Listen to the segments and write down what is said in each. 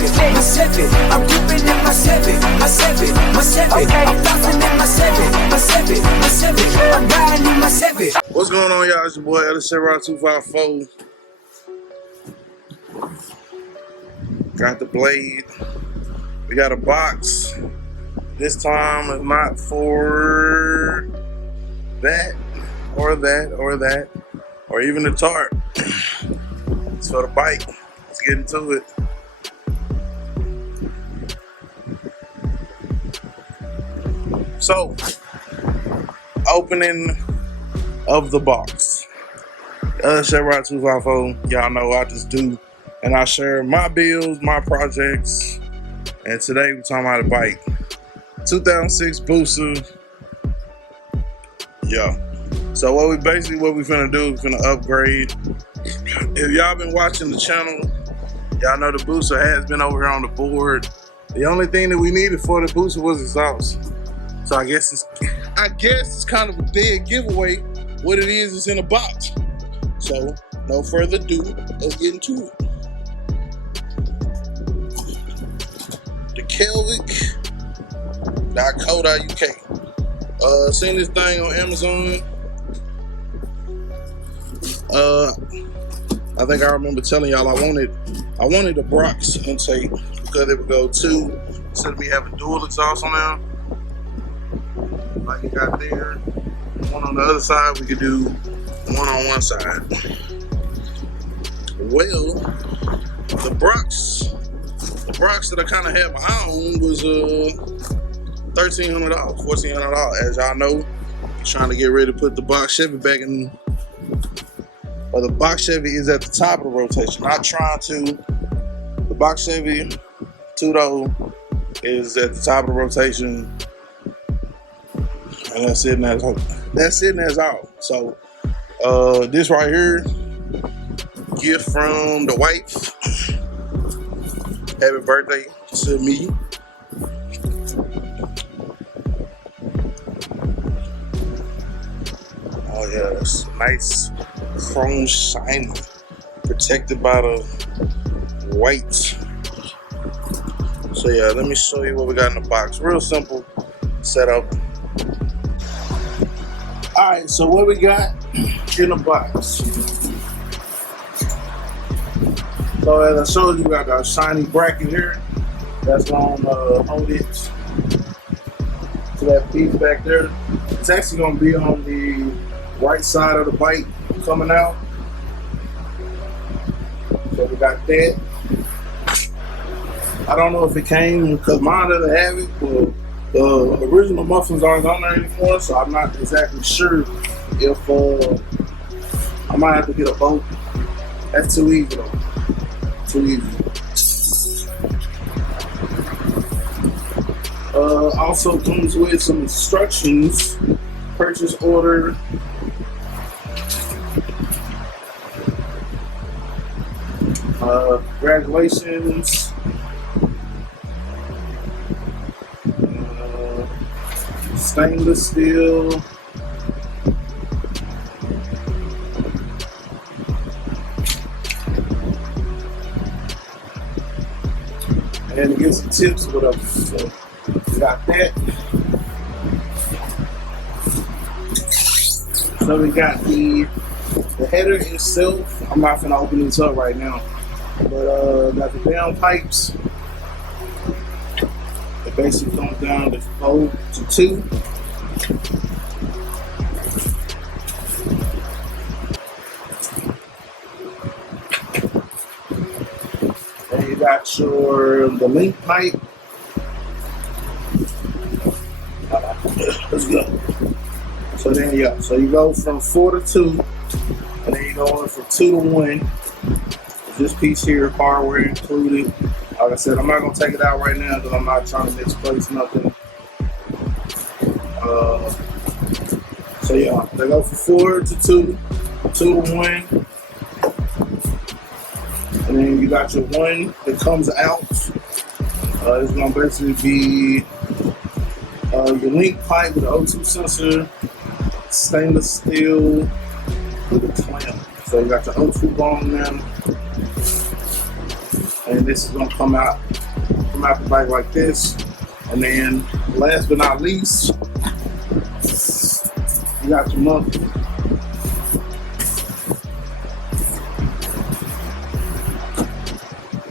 my seven. I'm ripping in my seven, my seven, my seven. Okay. I'm flossing in my seven, my seven, my seven. I'm riding in my seven. What's going on, y'all? It's your boy Ellis254. Got the blade. We got a box. This time it's not for that or that or that or even the tarp. It's for the bike. Let's get into it. So, opening of the box. Ellis254. Y'all know I just do, and I share my bills, my projects. And today we're talking about a bike. 2006 Busa. Yeah. So what we finna do is finna upgrade. If y'all been watching the channel, y'all know the Busa has been over here on the board. The only thing that we needed for the Busa was exhaust. So I guess it's kind of a dead giveaway. What it is in a box. So no further ado, let's get into it. The KILLEEN.co.uk. Seen this thing on Amazon. I think I remember telling y'all I wanted a Brox intake because it would go two instead of me having dual exhaust on there. Like you got there, one on the other side. We could do one on one side. Well, the Brox that I kind of had my own was $1,300, $1,400. As y'all know, I'm trying to get ready to put the box Chevy back in. Well, the box Chevy is at the top of the rotation. Not trying to. The box Chevy 2-door is at the top of the rotation, and that's sitting as all. So, this right here, gift from the wife. Happy birthday to me. Oh yeah, that's nice chrome shiny, protected by the white. So yeah, let me show you what we got in the box. Real simple setup. Alright, so what we got in the box. So as I showed you, we got our shiny bracket here. That's gonna hold it to that piece back there. It's actually gonna be on the right side of the bike coming out. So we got that. I don't know if it came because mine doesn't have it, but the original muffins aren't on there anymore, so I'm not exactly sure if I might have to get a bolt. That's too easy though. Too easy. Also comes with some instructions, purchase order, congratulations, stainless steel, and get some tips or whatever. So we got that. So we got the header itself. I'm not gonna open this up right now, but got the downpipes. It basically comes down to 4 to 2. And you got the link pipe. Let's go. So then so you go from 4 to 2, and then you go on from 2 to 1. This piece here, hardware included. Like I said, I'm not gonna take it out right now because I'm not trying to misplace nothing. So yeah, they go from 4 to 2, 2 to 1, and then you got your 1 that comes out. It's gonna basically be your link pipe with the O2 sensor, stainless steel with a clamp. So you got your O2 bone now. and this is gonna come out the bike like this. And then last but not least, you got your muffler.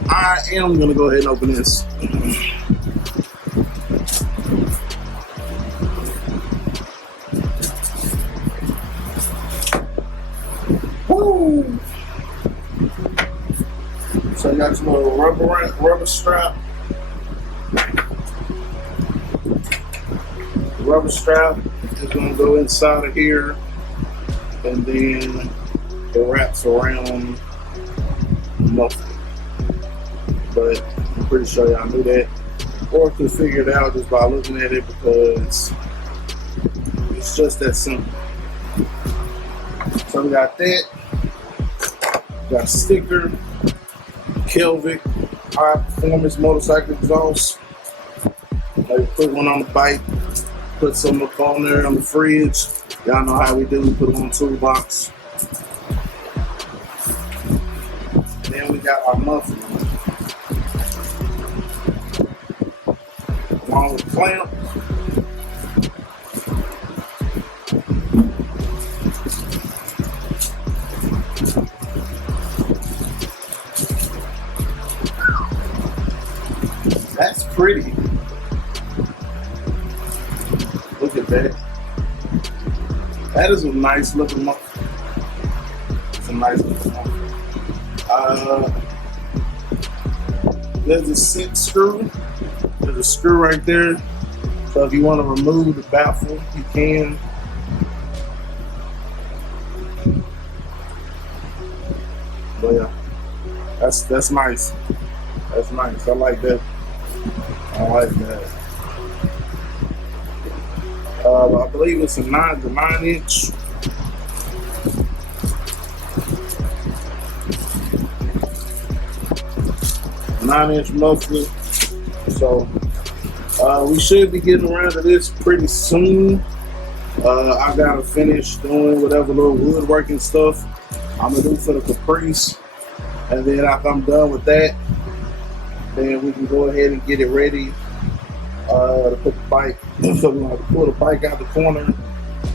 I am gonna go ahead and open this. Woo! So I got some little rubber strap. The rubber strap is gonna go inside of here, and then it wraps around the muffler. But I'm pretty sure y'all knew that, or could figure it out just by looking at it, because it's just that simple. So we got that. We got a sticker, Kelvin high performance motorcycle exhaust. Maybe put one on the bike, put some up on there on the fridge. Y'all know how we do, we put them on the toolbox. Then we got our muffler, along with the clamp. That's pretty. Look at that. That is a nice looking muffler. It's a nice looking muffler. There's a sit screw. There's a screw right there. So if you want to remove the baffle, you can. But yeah, that's nice. That's nice. I like that. I like that. I believe it's a 9-inch. Nine-inch muffler. So we should be getting around to this pretty soon. I gotta finish doing whatever little woodworking stuff I'm gonna do for the Caprice, and then after I'm done with that, then we can go ahead and get it ready to put the bike. So we're gonna pull the bike out the corner,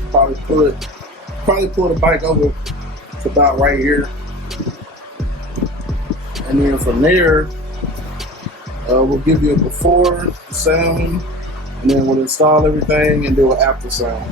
probably pull the bike over to about right here, and then from there we'll give you a before sound, and then we'll install everything and do an after sound.